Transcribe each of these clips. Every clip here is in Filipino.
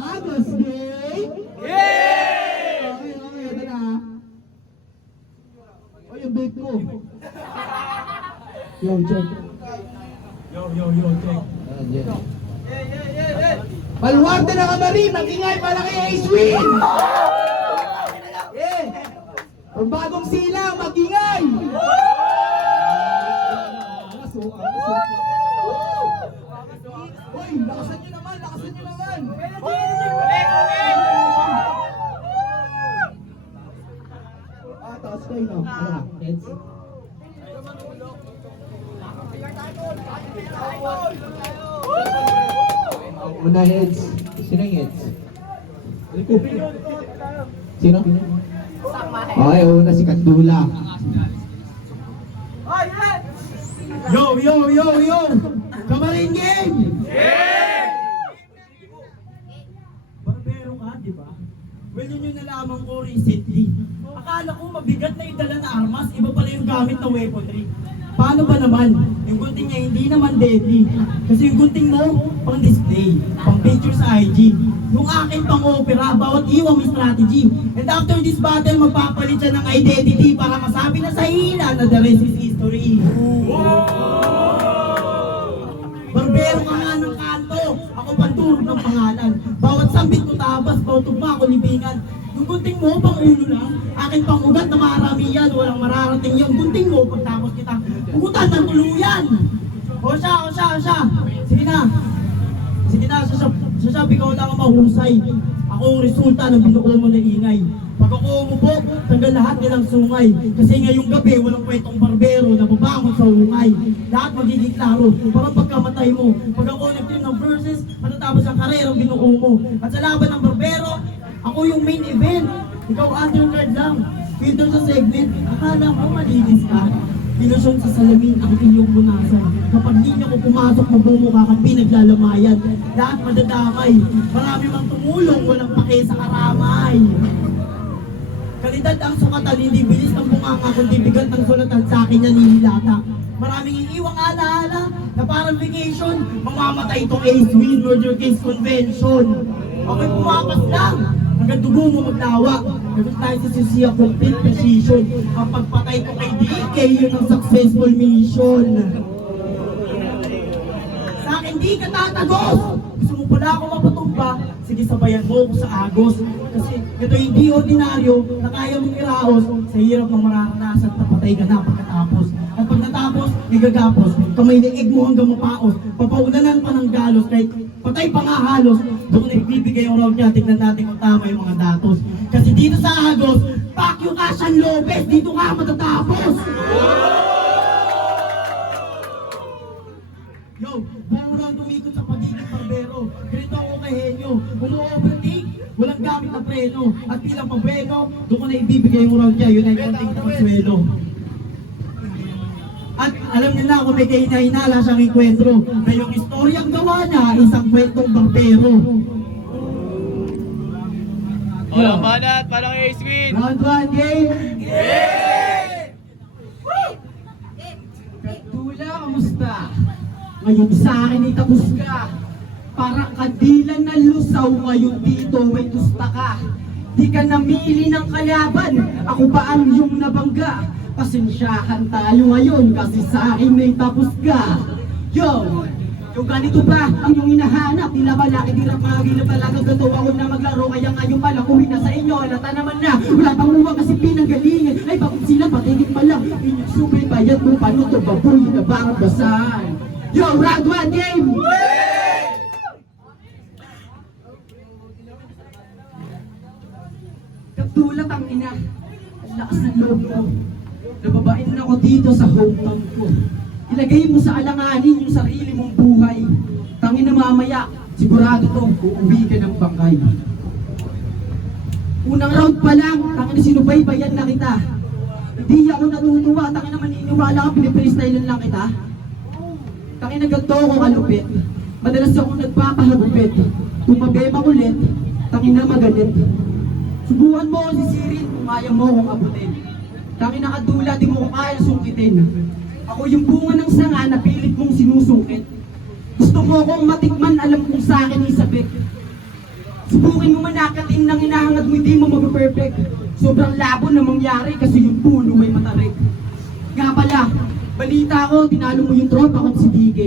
Agos Gay! Yay! Okay, ito na. O, yung bake ko. Yo, check. Yo, check. Baluarte na kamarin, mag-ingay para kay Ace Win! Ang bagong silang, mag-ingay! Uy, lakasan nyo naman, lakasan nyo naman! Taas kayo, no? Heads. Una heads. Sino yung heads? Sino? Okay, una si Kandula. Yo! Kamarin game! Barbero ka, di ba? Well, yun yung nalaman ko recently. Akala ko mabigat na idala na armas, iba pala yung gamit na weaponry. Paano ba naman? Yung gunting niya hindi naman deadly. Kasi yung gunting mo, pang display, pang picture sa IG. Yung akin pang opera, bawat iwan may strategy. And after this battle, magpapalit siya ng identity para masabi na sa hila na the rest is history. Barbero ka nga ng kanto, ako pandurog ng pangalan. Bawat sambit ko tabas, bawat tugma ko libingan. Yung gunting mo, pang ulo lang, akin pang ugat na marami yan, walang mararating yung gunting mo, pagtapos kita, pugutan ng tuluyan. O siya. Sige na, siya, ikaw lang ang mahusay. Ako ang resulta ng binuo mo na ingay. Pag ako umupo, tanggal lahat nilang sungay. Kasi ngayong gabi, walang kwentong barbero na babangon sa ungay. Lahat magiging klaro, parang pagkamatay mo. Pag ako nag-team ng verses, matatapos ang karerang binuo mo. At sa laban ng barbero, ako yung main event. Ikaw undercard lang. Filter sa segment, akala mo malinis ka. Pinusong sa salamin ang iyong punasan. Kapag di niyo ko pumasok, mabumukha kang pinaglalamayan. Lahat madadamay. Marami mang tumulong, walang pake sa karamay. Kalidad ang sukatan, hindi bilis ng bunganga, kundi bigat ng sulatan sa akin yan nililata. Maraming iiwang alaala na parang vacation. Mamamatay itong Ace Win Murder Case Convention. Okay, pumapas lang. Hanggang dugo mo maglawa. Gagawin tayo sa susiya complete precision. Ang pagpatay ko kay DK, yun ang successful mission. Sa akin di ka tatagos. Gusto mo pala ako mapatumba, sige sabayan mo ako sa agos. Kasi ito hindi ordinaryo na kaya mong iraos. Sa hirap ng mararanasan, papatay ka na pagkatapos. At pag natapos, igagapos. Kamay liig mo hanggang mapaos. Papaunanan pa ng galos kahit patay pa nga halos. Doon na ibibigay yung round niya, tignan natin kung tama yung mga datos. Kasi dito sa agos, Pacquiao Cashan Lopez, dito ka matatapos! Yo, buong round umikot sa pagiging barbero. Ganito ako kay Henyo, umu-overtake, walang gamit na preno. At bilang pabeno, doon ko na ibibigay yung round niya, yun ay konting konsuelo. At alam niyo na kung may kahina-hinala siyang enkwentro na yung istoryang gawa niya isang kwentong barbero. Walang banat, walang Ace Win! Round 1 game! Tula, kamusta? Ngayon sa akin ay tapos ka. Parang kadilan na lusaw, ngayon dito may tusta ka. Di ka namili ng kalaban, ako pa ang iyong nabangga. Pasensyahan tayo ngayon kasi sa akin may tapos ka. Yo! Yung ganito ba ang iyong hinahanap? Tila ba laki dirap mga gila talaga gato ako na maglaro. Kaya ngayon pala uwi na sa inyo. Alata naman na wala pang muwa kasi pinanggalingan. Ay bakit sila patigit pa lang? Inyong super bayad mo paano to baboy na parang basahan. Yo! Round 1 game! Katulad ang ina. Ang lakas ng loob ko. Nababain ako dito sa hometown ko. Ilagay mo sa alanganin yung sarili mong buhay. Tangin na mamaya, sigurado to, uuwi ka ng bangkay. Unang round pa lang, tangin na sinubaybayan na kita. Hindi ako natutuwa, tangin na maniniwala ka, pinipilistylan lang kita. Tangin na ganito ako kalupit. Madalas ako nagpapahagupit. Kung mabema ulit, tangin na magalit. Subukan mo ako sisirin kung kaya mo akong abutin. Tangin na kadula, di mo ko kaya sungkitin. Ako yung bunga ng sanga na pilit mong sinusungkit. Gusto mo akong matikman, alam kong sa akin isabik. Subukin mo manakatin ng hinahangad mo, hindi mo mag-perfect. Sobrang labo na mangyari kasi yung pulo may matarik. Nga pala, balita ko, tinalo mo yung tropa ko si DK.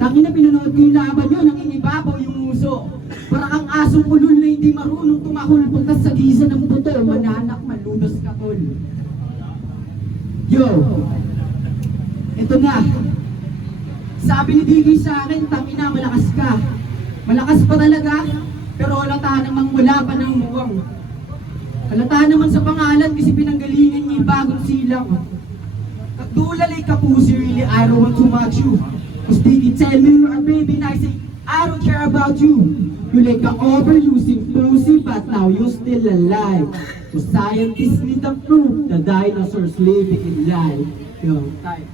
Tangina, pinanood ko yung laban nyo, nangingibabaw yung uso. Para kang asong ulul na hindi marunong tumahol, pagkas sa gisa ng buto, mananak, malunos ka tol. Yo, ito na. Sabi ni DK sa akin, tangina, malakas ka. Malakas pa talaga, pero halata namang wala pa ng muwang. Halata naman sa pangalan kasi pinanggalingan niya yung bagong silang. Katulad ka pussy, really, I don't want to match you. Cause they can tell me you're a baby and I say, I don't care about you. You like a overusing pussy, but now you're still alive. So scientists need the proof the dinosaurs living in life. Yo, time.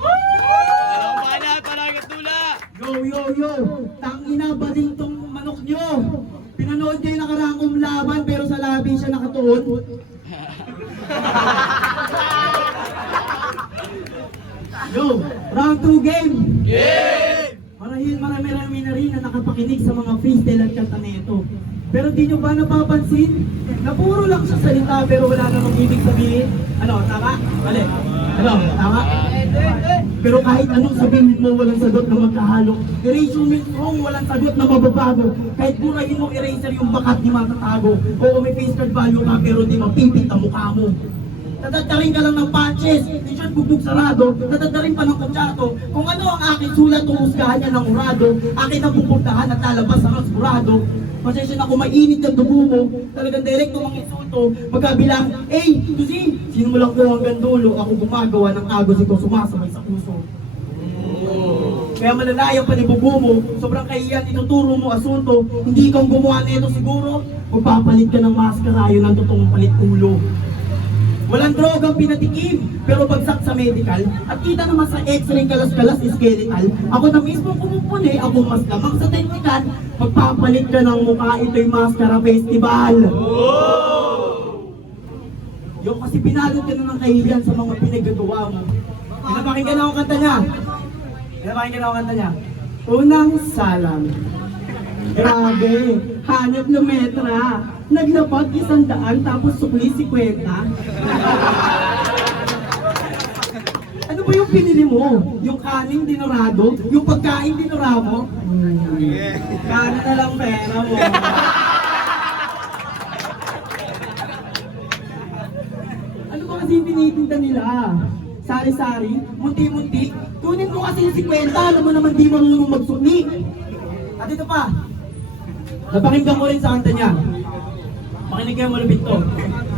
Walang banat, walang katula. Yo! Tangina, bading tong manok nyo! Pinanood niya yung nakaraang laban pero sa labi siya nakatuon. Yo! Round 2 game! Game! Marahil marami-rami na rin na nakapakinig sa mga freestyle at kanta nito. Pero di nyo ba napapansin? Na puro lang sa salita pero wala namang ibig sabihin. Ano, tama? Mali. Ano, tama? Pero kahit anong sabihin mo, walang sagot na magkahalo. Erase yung wrong, walang sagot na mababago. Kahit burahin mo eraser yung bakat di matatago. Oo, may face card value ka pero di mapipit ang mukha mo. Tatadarin ka lang ng patches, t-shirt bubog sarado, tatadarin pa ng kutsato. Kung ano ang aking sulat, uhusgahan niya ng urado. Akin ang pupuntahan at lalabas ang sigurado. Pasensya na kung mainit ang dugo mo, talagang direkto mga insulto. Magkabilang, A to Z, sino mo lang ko hanggang dulo, ako gumagawa ng agos, ikaw sumasabay sa puso. Kaya malalayang panibugo mo, sobrang kahiyan, ituturo mo asunto. Hindi kang gumawa nito siguro, magpapalit ka ng maskara, yun ang totoong palit ulo. Walang drogang pinatikim, pero bagsak sa medical. At kita naman sa x-ray kalas-kalas skeletal. Ako na mismo kumupuni, ako mas lamang sa technical. Magpapalit ka ng mukha, ito'y Mascara Festival. Yung kasi pinalot ka na ng kahiyan sa mga pinagagawa mo. Pinapakinggan na ang kanta niya. Unang salam. Grabe, hanap na metra. Naglapag 100 tapos sukli 50. Ano ba yung pinili mo? Yung kaning dinurado? Yung pagkain dinuramo? Kana na lang pera mo. Ano ba kasi tinitinda nila? Sari-sari? Munti-munti? Kunin mo kasi yung 50, alam mo naman di marunong magsukli. At ito pa, napakinggan ko rin sa kanta niya. Makinig kayo malupit to.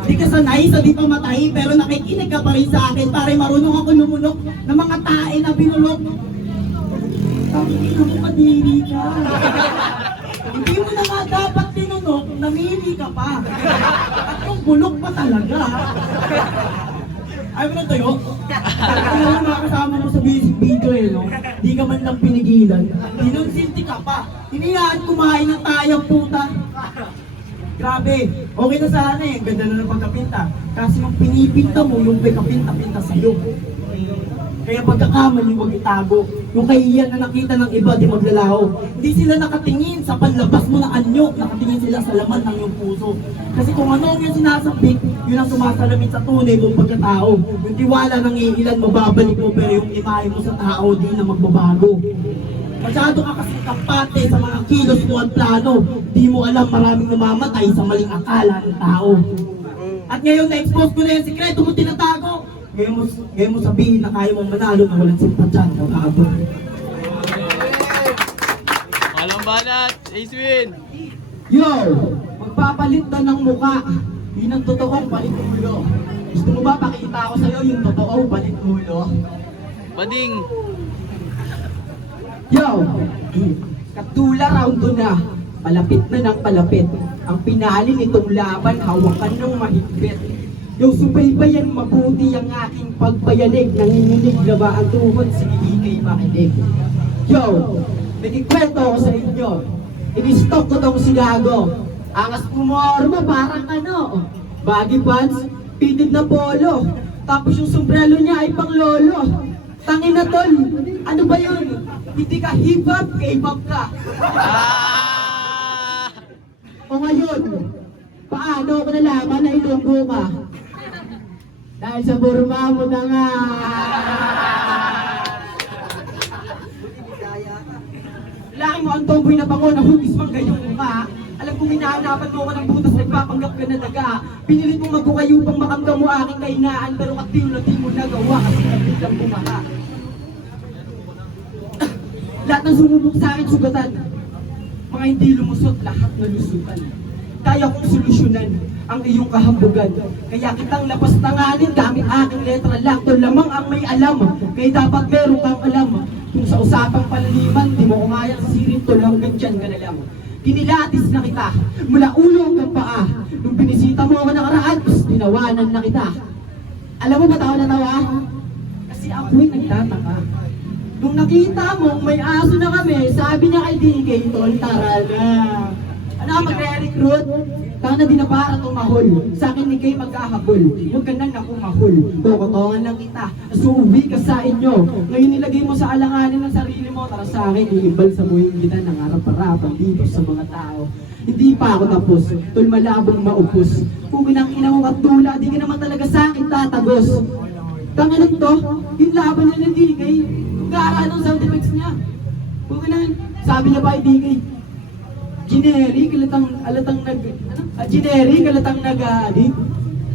Di ka sanay sa di pamatay, pero nakikinig ka pa rin sa akin para marunong ako lumunok ng mga tae na binulok. Hindi mo kadiri ka. Hindi mo na nga dapat tinunok, namili ka pa. At kung bulok pa talaga. Ayaw mo na tayo? Ano yung mga kasama mo sa basic video no? Di ka man lang pinigilan. Dinonsinti ka pa. Hiniyaan kumain ng tayang puta. Grabe, okay na sana eh, ganda na ng pagkapinta. Kasi yung pinipinta mo, yung pagkapinta-pinta sa'yo. Kaya pagkakamali, huwag itago. Yung kahiyan na nakita ng iba, di maglalaho. Hindi sila nakatingin sa panlabas mo na anyo, nakatingin sila sa laman ng iyong puso. Kasi kung ano ang yung sinasabik, yun ang sumasalamin sa tunay mong pagkatao. Yung tiwala ng iilan, mababalik mo, pero yung imahe mo sa tao, di na magbabago. Masyado ka kasi kampante sa mga kilos mo at plano. Di mo alam maraming namamatay sa maling akala ng tao. At ngayon na-expose ko na yung sikreto mo tinatago. Ngayon mo sabihin na kaya mong manalo na walang simpatyan o kaabo. Walang banat, Ace win. Yo, magpapalit na ng mukha. Yun ang totoong palit ulo. Gusto mo ba pakita ko sa'yo yung totoong palit ulo? Bading. Yo, katula round 2 na. Palapit na ng palapit. Ang pinali nitong laban, hawakan ng mahigpit. Yung subaybayan mabuti ang aking pagpayanig. Nanginginig na ba ang tuhod? Sige, ikay makinig. Yo, nagkikwento ko sa inyo. In-stock ko tong si Gago. Angas pumorma, parang ano. Baggy pants, fitted na polo. Tapos yung sombrero niya ay pang lolo. Tangin na tol, ano ba yun? Hindi ka hip-hop, K-pop ka. Ah! O ngayon, paano ko nalaman na Ilonggo ka? Dahil sa burma mo na nga. Laki mo ang tomboy na bango na hugis mang gayong mukha. Alam kong hinahanapan mo ako ng butas, nagpapanggap ka na daga. Pinilit mong magbukayo pang makamdam mo aking kainaan, pero katiw na di mo nagawa kasi nagbilang bumaha. Lahat ng sumubok sa akin sugatan. Mga hindi lumusot, lahat nalusutan. Kaya kong solusyonan ang iyong kahambugan. Kaya kitang lapastanganin gamit aking letra lang. Ito lamang ang may alam, kaya dapat meron kang alam. Kung sa usapang panliman, di mo umayang sirin, to lang ganyan ka na lang. Kinilatis na kita, mula ulo hanggang paa. Nung binisita mo ako nakaraan, tinawanan na kita. Alam mo ba tawa na tawa? Kasi ako'y nagtataka. Nung nakita mo may aso na kami, sabi niya kay DK, tol, tara na. Ano ka magre-recruit? Tanga na di na para tumahol. Sa akin ni Kay magkahabol. Huwag ka nang nakumahol. Kokotongan lang kita. Suuwi ka sa inyo. Ngayon nilagay mo sa alanganin ng sarili mo. Tara sa akin, iimbal sa buhay kita ng harap-harapan dito sa mga tao. Hindi pa ako tapos. Tol, malabong maupos. Kung inang-ina mo katula, di ka naman talaga sa akin tatagos. Tanga na to, yung laban niya ng DK. Gara ng sound effects niya. Kung inang, sabi niya ba kay DK? Generic, alatang nag-adik.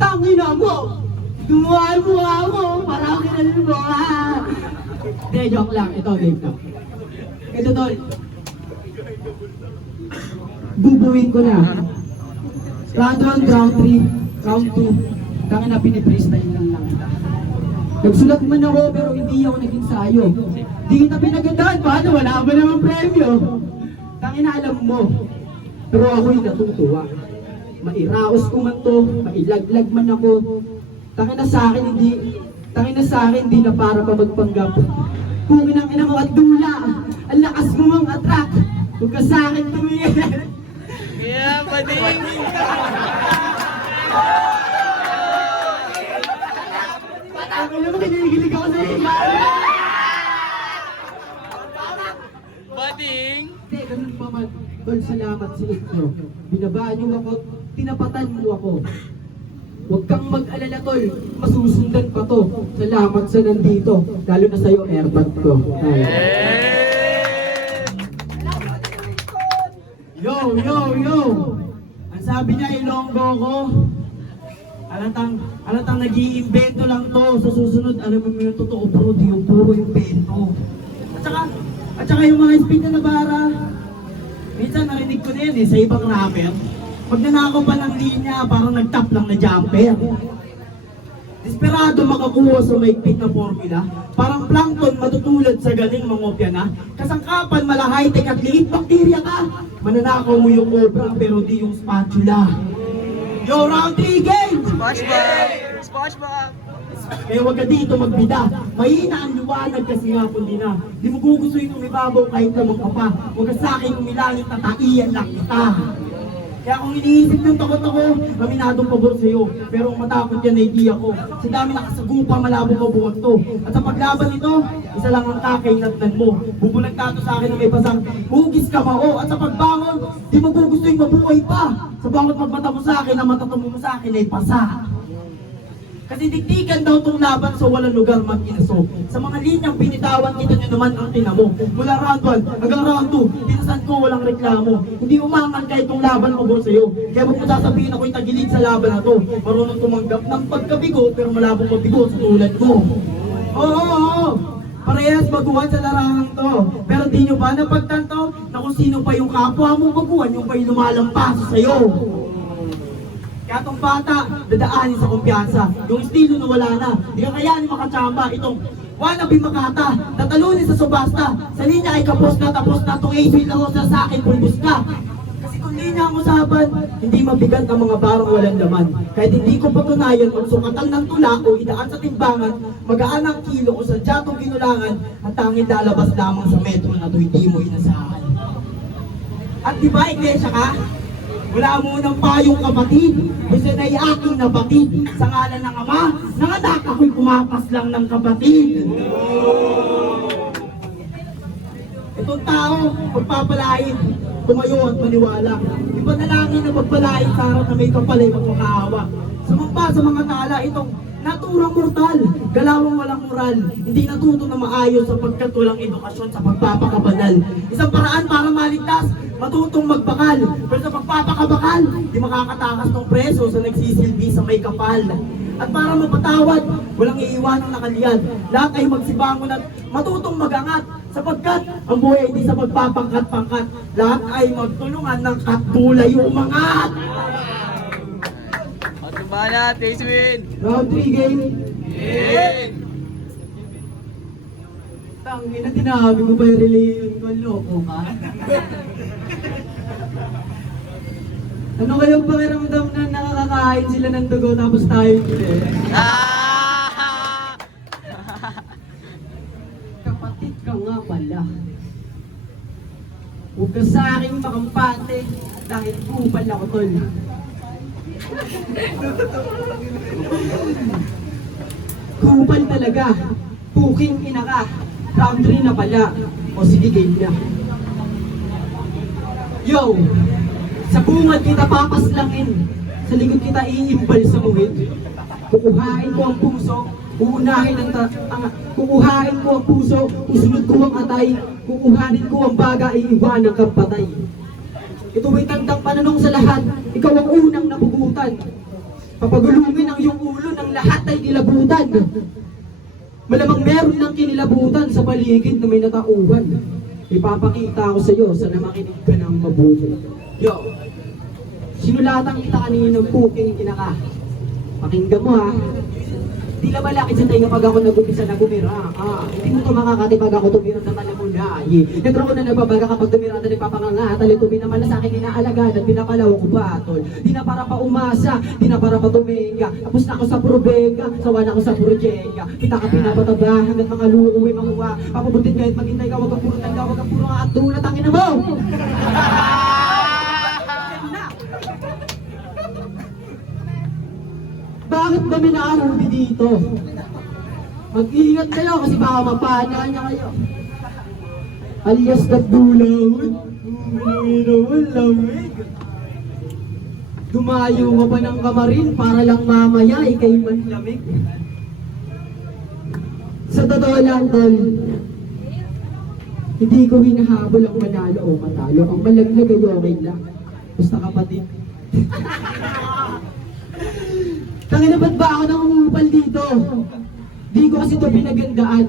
Tangina mo! Gumawa mo ako! Parang kinalil mo ha! Hindi, joke lang. Ito, Dave to. Ito, tol. Bubuin ko na. Round 1, round 3, round 2. Tangina na pinipre-style lang kita. Nagsulat man ako pero hindi ako naging sayo. Di kita pinagandaan, paano? Wala ba namang premyo? Tangina alam mo, pero ako'y natutuwa. Mairaos ko man to, mailaglag man ako. Tangina sa akin hindi na para pa magpanggap. Kung inang ina mo at dula, ang lakas mo mang attract. Huwag ka sa akin tumingin. Yeah, Bading! Alam mo, kinikilig ako sa higa. Bading! Hindi, ganun pa man. Tol, salamat sa inyo. Binabaan niyo ako, tinapatan mo ako. Huwag kang mag-alala, Tol. Masusundan pa to. Salamat sa nandito. Lalo na sa'yo, airbag ko. Yo, yo, yo! Ang sabi niya, Ilonggo ko. Alatang nag-iimbento lang to. Sa susunod, alam mo yung totoo, bro, di yung puro yung bento. At saka yung mga speed na nabara, minsan narinig ko na yan sa ibang rapper. Pag nanakaw pa ng linya, parang nag-tap lang na jumper. Desperado makakuha sa maigpit na formula. Parang plankton matutulad sa galing mangopya na. Kasangkapan mala high-tech at liit bakterya ka. Mananakaw mo yung cobra pero di yung spatula. Yo, round 3 game! SpongeBob! Kaya huwag ka dito magbida. Mahina ang liwanag kasi nga kundi na. Di mo gugustuhin umibabaw kahit lamang ka pa. Huwag ka sa akin umilangit na taiyan lang kita. Kaya kung iniisip yung takot ako, laminadong pabor sa'yo. Pero ang matakot yan ay di ako. Sa dami nakasagupa, malabo mabuwag to. At sa paglaban nito, isa lang ang kakainatnan mo. Bubulag tato sa akin na may pasang hugis ka mao. At sa pagbangon, di mo gugustuhin mabuhay pa. Sa bawat magmata mo sa akin, ang matatamu mo sa akin ay pasa. Kasi diktikan daw itong laban sa walang lugar mag-inaso. Sa mga linyang binitawan, kita nyo naman ang tinamo. Mula round 1 hanggang round 2, pinasan ko walang reklamo. Hindi umangal kahit itong laban pabor sa'yo. Kaya huwag mo sasabihin ako'y tagilid sa laban na to. Marunong tumanggap ng pagkabigo, pero malabong mabigo sa tulad ko. Oo. Parehas baguhan sa larangang to. Pero di nyo ba napagtanto na kung sino pa yung kapwa mo baguhan, yung pa'y lumalampas sa'yo. Kaya itong bata, dadaanin sa kumpiyansa. Yung estilo na wala na. Di ka kayanin makachamba. Itong wannabe Makata, tatalunin sa subasta. Sa linya ay kapos na, tapos na itong AC lang sa akin, pulbos ka. Kasi kung linya ang usapan, hindi mabigat ang mga barang walang laman. Kahit hindi ko patunayan, magsukatan ng tula o idaan sa timbangan, magaan ang kilo o sadya itong ginulangan, at tanging lalabas lamang sa metro na ito hindi mo inasahan. At di ba, iglesia ka? Wala mo ng payong kapatid, gusto na aking nabatid. Sa ngalan ng Ama, nanganak ako'y kumapas lang ng kapatid. Itong tao, pagpapalain, tumayo at maniwala. Ipanalangin na pagpalain sa harap na may kapal ay magmakaawa. Sumampa sa mga tala itong naturang mortal, galawang walang moral, hindi natuto na maayos sapagkat walang edukasyon sa pagpapakabanal. Isang paraan para maligtas, matutong magbakal, pero sa pagpapakabakal, di makakatakas ng preso sa nagsisilbi sa may kapal. At para mapatawad, walang iiwan ng nakalian. Lahat ay magsibangon at matutong magangat, sapagkat ang buhay ay hindi sa pagpapangkat-pangkat. Lahat ay magtulungan ng katbulay umangat. At bala, Taste win! Round 3 game. Win! Tangin na tinabi ko ba yung reliyon ko? Loko ka? Ano kayong pakiramdam na nakakakain sila ng dugo tapos tayo hindi? Ah! Kapatid ka nga pala. Huwag ka sa aking makampante dahil kupal ako tol. Kupal talaga. Puking ina ka. Round 3 na pala. O sige, game na. Yo! Sa bungad kita papaslangin. Sa likod kita iimbal sa muhid. Kukuhain ko ang puso. Kukuhain ko ang puso. Usunod ko ang atay. Kukuhanin ko ang baga. Iiwanan kang patay. Ito ay tandang pananong sa lahat. Ikaw ang unang napugutan. Papagulungin ang iyong ulo ng lahat ay kilabutan. Malamang meron ng kinilabutan sa paligid na may natauhan. Ipapakita ko sa iyo, sana makinig ka ng mabuti. Yo, sinulatan kita kaninang puking inaka. Pakinggan mo ha. Di na malakit sa tayo kapag ako nag-upisa na bumira. Hindi mo ito makakati pag ako tumira sa talamula. Negro ko na nababaga kapag tumira at nagpapanganga. Tali tumina man na sa akin inaalagaan at pinapalaw ko batol. Di na para pa umasa, di na para pa tumenga. Tapos na ako sa probenga, sawa na ako sa projenga. Kita ka pinapataba hanggang mga luuwi makuha. Papabutin kahit maghintay ka, wag kang puro tanda, wag kang puro nga at tulad ang ina mo! Bakit ba may nakarubi dito? Mag-ingat kayo kasi baka mapana niya kayo. Alias Gabdulawin. Uminawan lamig. Dumayo ka pa ng kamarin para lang mamaya ikay manlamig. Sa totoo lang, tol, hindi ko hinahabol ang manalo o matalo. Ang malaglag ay okay lang. Basta kapatid. Tangina, ba't ba ako nangungupal dito? Di ko kasi ito pinagandaan.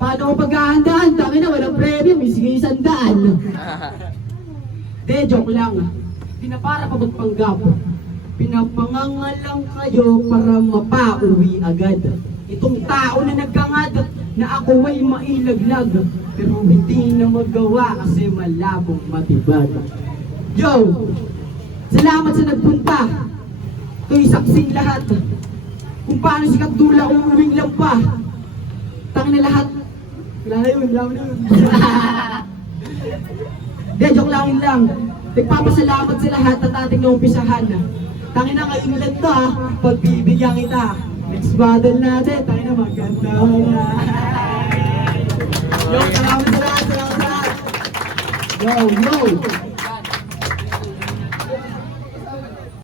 Paano ko paghahandaan? Tangina, walang premium, sige 100. De, joke lang. Di na para pa magpanggap. Pinapangangalang kayo para mapauwi agad. Itong tao na nagkangad na ako ay mailaglag. Pero hindi na magawa kasi malabong matibag. Yo! Salamat sa nagpunta. Ito'y saksing lahat. Kung paano si Kabdula uuwing lang pa. Tangin na lahat. Wala na yun, wala na yun. De, joke lang. Nagpapasalamat sa lahat at ating naumpisahan. Tangin na ngayon lang to ha. Pagbibigyan kita. Next battle natin. Tangin na maganda na. Yo, salamat sa lahat. Yo.